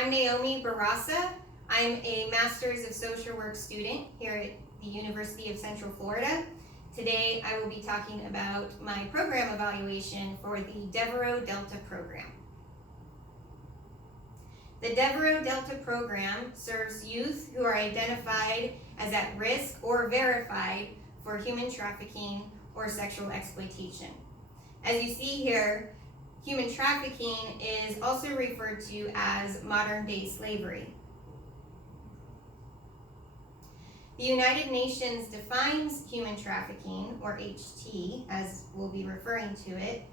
I'm Naomi Barasa. I'm a Master's of Social Work student here at the University of Central Florida. Today I will be talking about my program evaluation for the Devereux Delta program. The Devereux Delta program serves youth who are identified as at risk or verified for human trafficking or sexual exploitation. As you see here, human trafficking is also referred to as modern-day slavery. The United Nations defines human trafficking, or HT, as we'll be referring to it,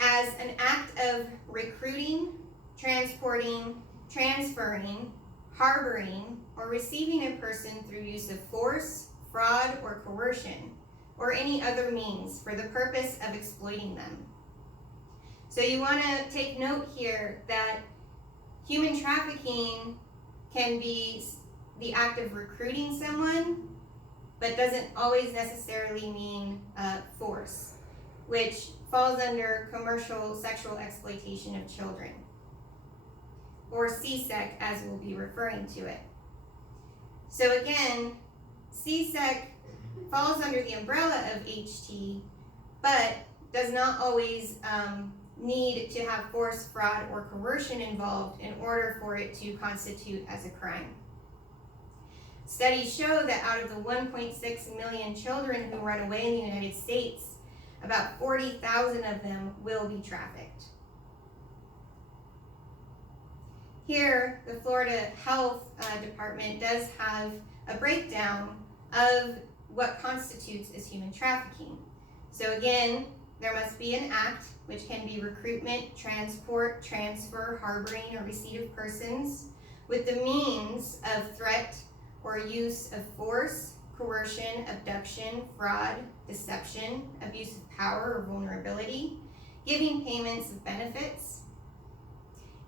as an act of recruiting, transporting, transferring, harboring, or receiving a person through use of force, fraud, or coercion, or any other means for the purpose of exploiting them. So you want to take note here that human trafficking can be the act of recruiting someone, but doesn't always necessarily mean force, which falls under commercial sexual exploitation of children, or CSEC as we'll be referring to it. So again, CSEC falls under the umbrella of HT, but does not always need to have force, fraud, or coercion involved in order for it to constitute as a crime. Studies show that out of the 1.6 million children who run away in the United States, about 40,000 of them will be trafficked. Here, the Florida Health Department does have a breakdown of what constitutes as human trafficking. So again, there must be an act, which can be recruitment, transport, transfer, harboring, or receipt of persons, with the means of threat or use of force, coercion, abduction, fraud, deception, abuse of power or vulnerability, giving payments of benefits,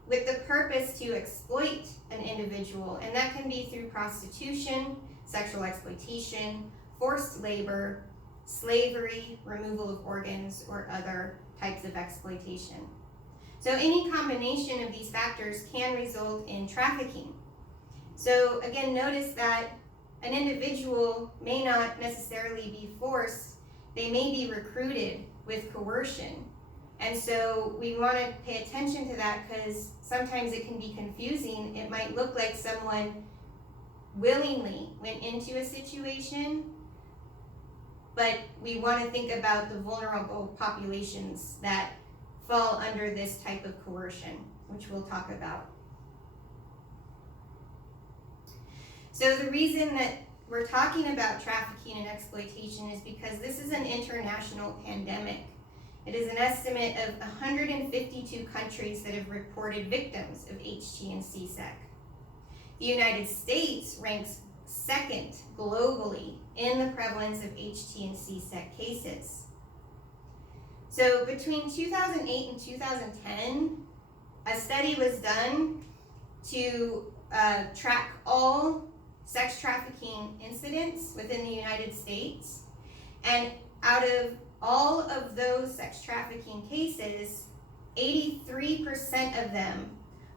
with the purpose to exploit an individual, and that can be through prostitution, sexual exploitation, forced labor, slavery, removal of organs, or other types of exploitation. So any combination of these factors can result in trafficking. So again, notice that an individual may not necessarily be forced, they may be recruited with coercion. And so we want to pay attention to that because sometimes it can be confusing. It might look like someone willingly went into a situation, but we want to think about the vulnerable populations that fall under this type of coercion, which we'll talk about. So the reason that we're talking about trafficking and exploitation is because this is an international pandemic. It is an estimate of 152 countries that have reported victims of HT and CSEC. The United States ranks second globally in the prevalence of HT and CSEC cases. So between 2008 and 2010, a study was done to track all sex trafficking incidents within the United States. And out of all of those sex trafficking cases, 83% of them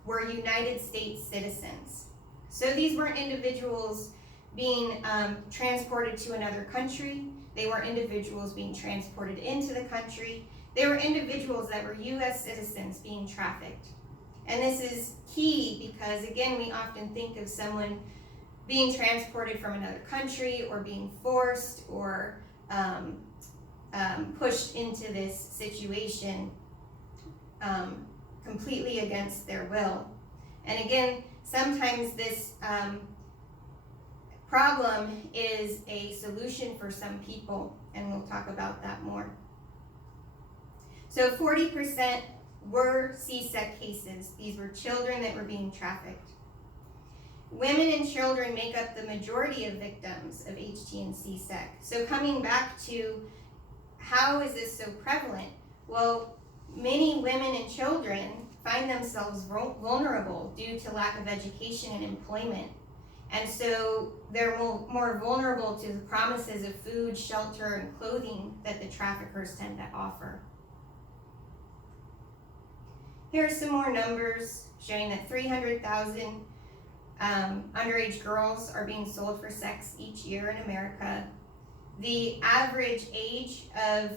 were United States citizens. So these weren't individuals being transported to another country. They were individuals being transported into the country. They were individuals that were U.S. citizens being trafficked. And this is key because, again, we often think of someone being transported from another country or being forced or pushed into this situation completely against their will. And again, sometimes this problem is a solution for some people, and we'll talk about that more. So 40% were CSEC cases. These were children that were being trafficked. Women and children make up the majority of victims of HT and CSEC. So coming back to how is this so prevalent? Well, many women and children find themselves vulnerable due to lack of education and employment. And so they're more vulnerable to the promises of food, shelter, and clothing that the traffickers tend to offer. Here are some more numbers showing that 300,000 underage girls are being sold for sex each year in America. The average age of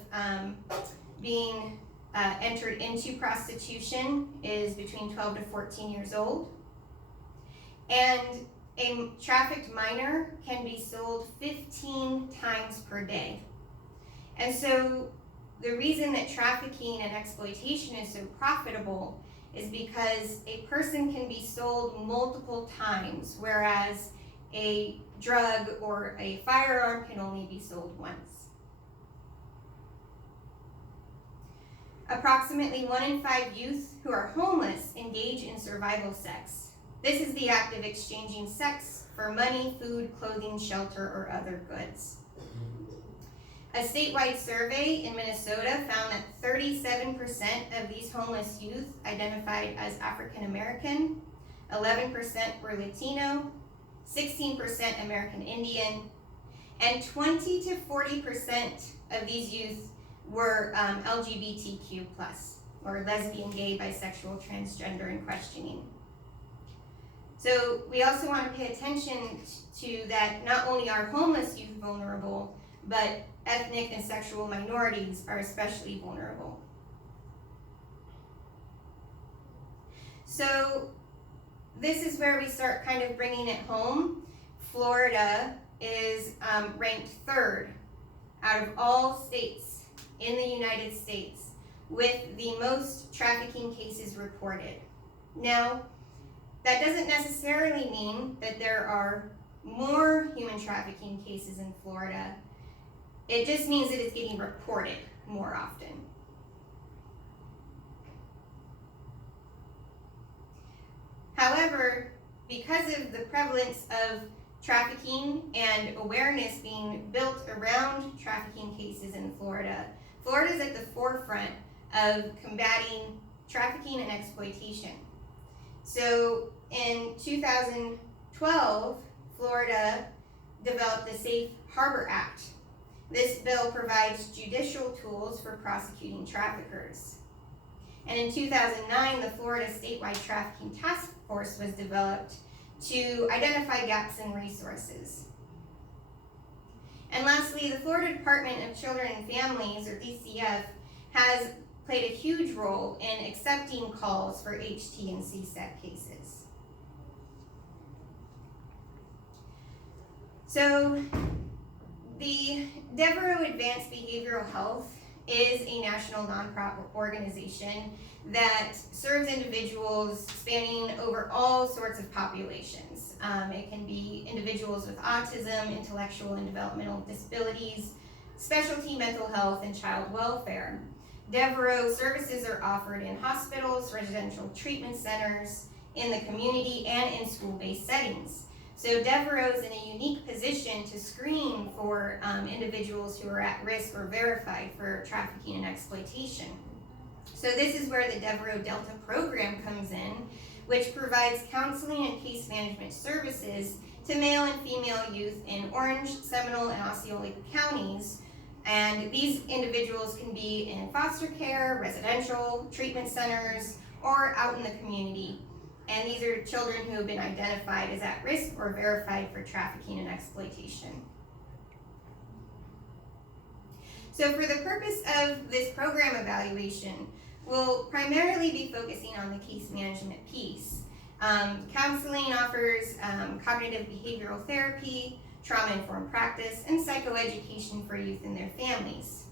being entered into prostitution is between 12 to 14 years old. And a trafficked minor can be sold 15 times per day. And so the reason that trafficking and exploitation is so profitable is because a person can be sold multiple times, whereas a drug or a firearm can only be sold once. Approximately 1 in 5 youth who are homeless engage in survival sex. This is the act of exchanging sex for money, food, clothing, shelter, or other goods. A statewide survey in Minnesota found that 37% of these homeless youth identified as African American, 11% were Latino, 16% American Indian, and 20 to 40% of these youth were LGBTQ+, or lesbian, gay, bisexual, transgender, and questioning. So we also want to pay attention to that not only are homeless youth vulnerable, but ethnic and sexual minorities are especially vulnerable. So this is where we start kind of bringing it home. Florida is ranked 3rd out of all states in the United States with the most trafficking cases reported. Now, that doesn't necessarily mean that there are more human trafficking cases in Florida. It just means that it's getting reported more often. However, because of the prevalence of trafficking and awareness being built around trafficking cases in Florida, Florida is at the forefront of combating trafficking and exploitation. So in 2012, Florida developed the Safe Harbor Act. This bill provides judicial tools for prosecuting traffickers. And in 2009, the Florida Statewide Trafficking Task Force was developed to identify gaps in resources. And lastly, the Florida Department of Children and Families, or DCF, has played a huge role in accepting calls for HT and CSEC cases. So the Devereaux Advanced Behavioral Health is a national nonprofit organization that serves individuals spanning over all sorts of populations. It can be individuals with autism, intellectual and developmental disabilities, specialty mental health, and child welfare. Devereaux services are offered in hospitals, residential treatment centers, in the community, and in school-based settings. So Devereaux is in a unique position to screen for individuals who are at risk or verified for trafficking and exploitation. So this is where the Devereaux Delta program comes in, which provides counseling and case management services to male and female youth in Orange, Seminole, and Osceola counties. And these individuals can be in foster care, residential treatment centers, or out in the community. And these are children who have been identified as at risk or verified for trafficking and exploitation. So for the purpose of this program evaluation, we'll primarily be focusing on the case management piece. Counseling offers cognitive behavioral therapy, trauma-informed practice, and psychoeducation for youth and their families.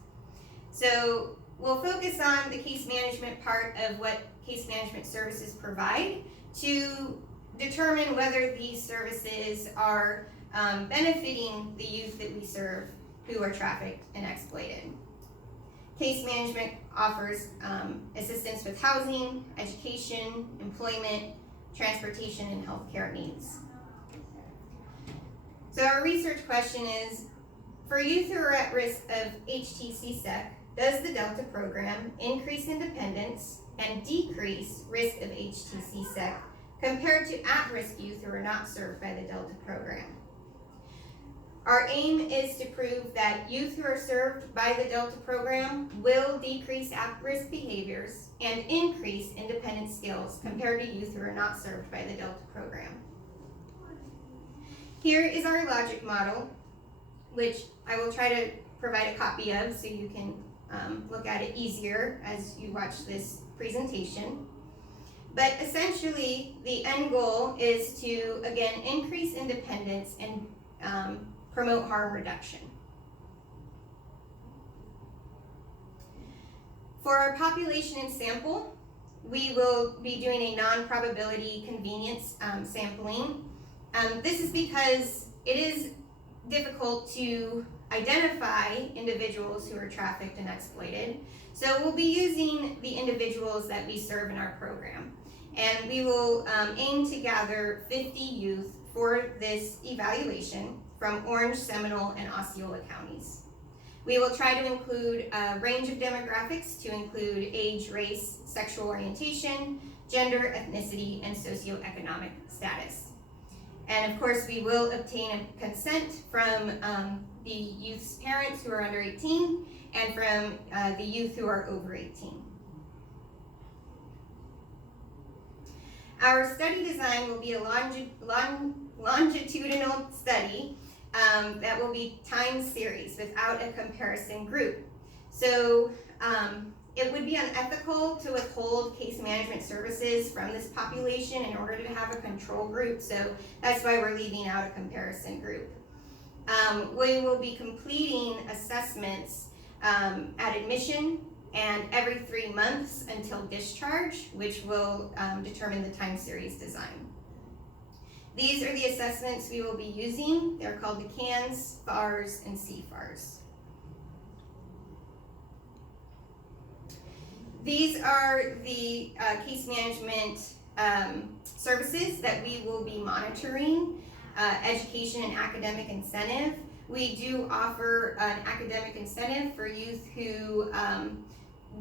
So we'll focus on the case management part of what case management services provide to determine whether these services are benefiting the youth that we serve who are trafficked and exploited. Case management offers assistance with housing, education, employment, transportation, and healthcare needs. So our research question is, for youth who are at risk of HT-CSEC, does the Delta program increase independence and decrease risk of HT-CSEC compared to at-risk youth who are not served by the Delta program? Our aim is to prove that youth who are served by the Delta program will decrease at-risk behaviors and increase independent skills compared to youth who are not served by the Delta program. Here is our logic model, which I will try to provide a copy of so you can look at it easier as you watch this presentation. But essentially, the end goal is to, again, increase independence and promote harm reduction. For our population and sample, we will be doing a non-probability convenience sampling. This is because it is difficult to identify individuals who are trafficked and exploited. So we'll be using the individuals that we serve in our program. And we will aim to gather 50 youth for this evaluation from Orange, Seminole, and Osceola counties. We will try to include a range of demographics to include age, race, sexual orientation, gender, ethnicity, and socioeconomic status. And of course, we will obtain consent from the youth's parents who are under 18 and from the youth who are over 18. Our study design will be a longitudinal study that will be time series without a comparison group. So it would be unethical to withhold case management services from this population in order to have a control group, so that's why we're leaving out a comparison group. We will be completing assessments at admission and every 3 months until discharge, which will determine the time series design. These are the assessments we will be using. They're called the CANS, FARS, and CFARS. These are the case management services that we will be monitoring. Education and academic incentive. We do offer an academic incentive for youth who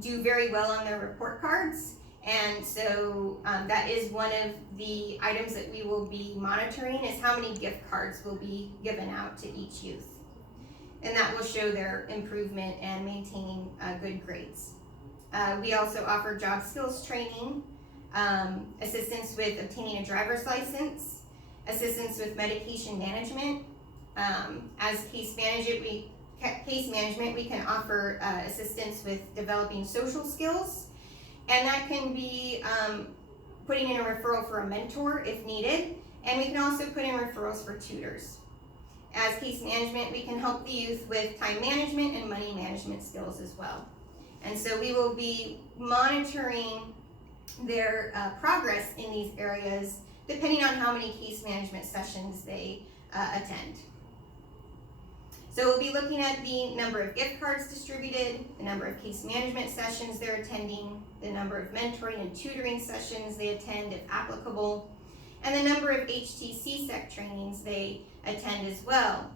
do very well on their report cards. And so that is one of the items that we will be monitoring, is how many gift cards will be given out to each youth. And that will show their improvement and maintaining good grades. We also offer job skills training, assistance with obtaining a driver's license, assistance with medication management. As case management, we can offer assistance with developing social skills. And that can be putting in a referral for a mentor if needed. And we can also put in referrals for tutors. As case management, we can help the youth with time management and money management skills as well. And so we will be monitoring their progress in these areas depending on how many case management sessions they attend. So we'll be looking at the number of gift cards distributed, the number of case management sessions they're attending, the number of mentoring and tutoring sessions they attend if applicable, and the number of HTC-SEC trainings they attend as well.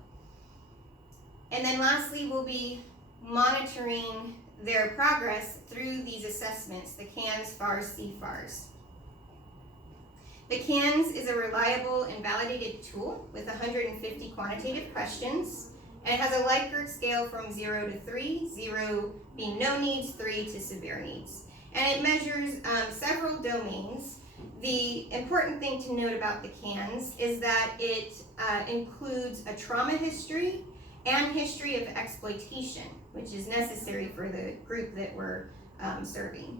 And then lastly, we'll be monitoring their progress through these assessments, the CANS, FARS, CFARS. The CANS is a reliable and validated tool with 150 quantitative questions, and it has a Likert scale from 0 to 3, 0 being no needs, 3 to severe needs. And it measures several domains. The important thing to note about the CANS is that it includes a trauma history and history of exploitation, which is necessary for the group that we're serving.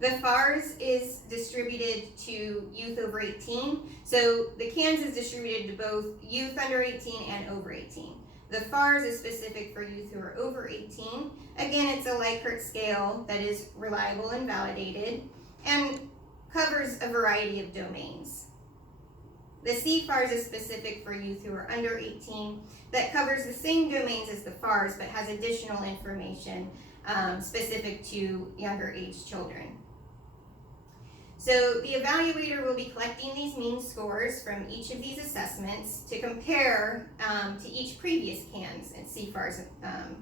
The FARS is distributed to youth over 18. So the CANS is distributed to both youth under 18 and over 18. The FARS is specific for youth who are over 18. Again, it's a Likert scale that is reliable and validated and covers a variety of domains. The CFARS is specific for youth who are under 18, that covers the same domains as the FARS but has additional information specific to younger age children. So the evaluator will be collecting these mean scores from each of these assessments to compare to each previous CANS and CFARS,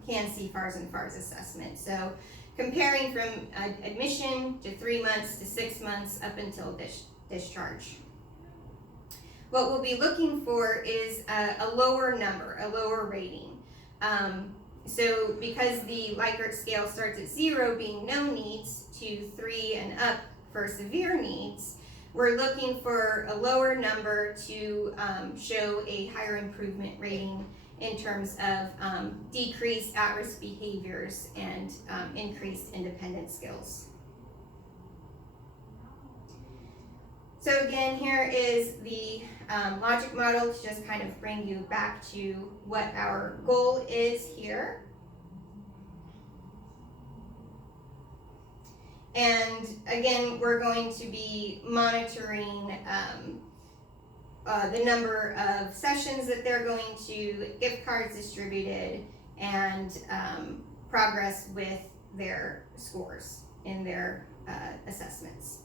CANS, CFARS, and FARS assessment. So comparing from admission to 3 months to 6 months up until discharge. what we'll be looking for is a lower number, a lower rating. So because the Likert scale starts at 0 being no needs to 3 and up for severe needs, we're looking for a lower number to show a higher improvement rating in terms of decreased at-risk behaviors and increased independent skills. So again, here is the logic model to just kind of bring you back to what our goal is here. And again, we're going to be monitoring the number of sessions that they're going to, gift cards distributed, and progress with their scores in their assessments.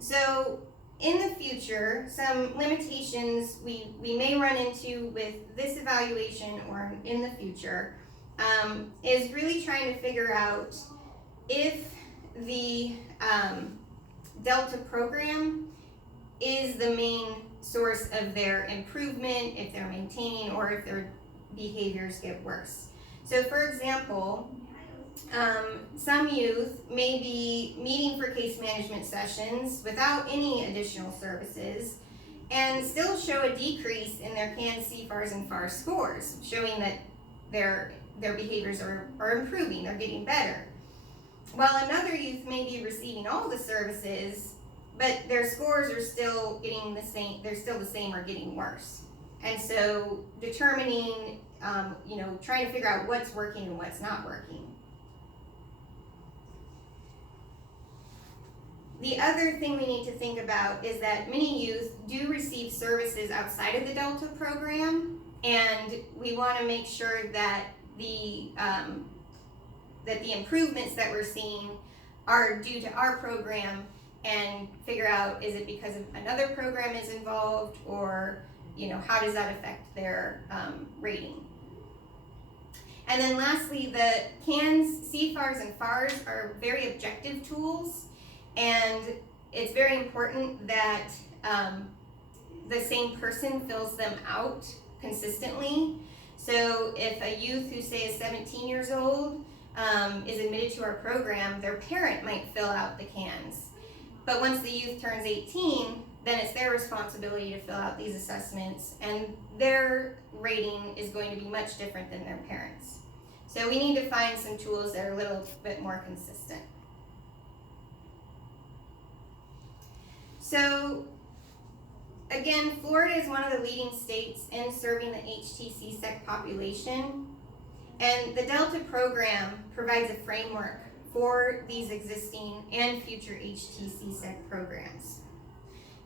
So in the future, some limitations we may run into with this evaluation or in the future is really trying to figure out if the Delta program is the main source of their improvement, if they're maintaining, or if their behaviors get worse. So for example, some youth may be meeting for case management sessions without any additional services and still show a decrease in their CANS, CFARS, and FARS scores, showing that their behaviors are improving, they're getting better. While another youth may be receiving all the services, but their scores are still getting the same, they're still the same or getting worse. And so determining, trying to figure out what's working and what's not working. The other thing we need to think about is that many youth do receive services outside of the Delta program, and we want to make sure that the improvements that we're seeing are due to our program, and figure out, is it because of another program is involved, or how does that affect their rating. And then lastly, the CANS, CFARS, and FARS are very objective tools, and it's very important that the same person fills them out consistently. So if a youth who say is 17 years old is admitted to our program, their parent might fill out the CANS. But once the youth turns 18, then it's their responsibility to fill out these assessments, and their rating is going to be much different than their parents. So we need to find some tools that are a little bit more consistent. So again, Florida is one of the leading states in serving the HTC-SEC population, and the Delta program provides a framework for these existing and future HTC-SEC programs.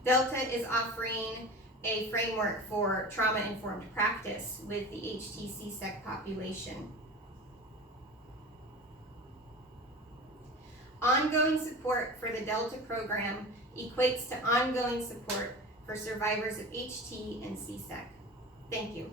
Delta is offering a framework for trauma-informed practice with the HTC-SEC population. Ongoing support for the Delta program equates to ongoing support for survivors of HT and CSEC. Thank you.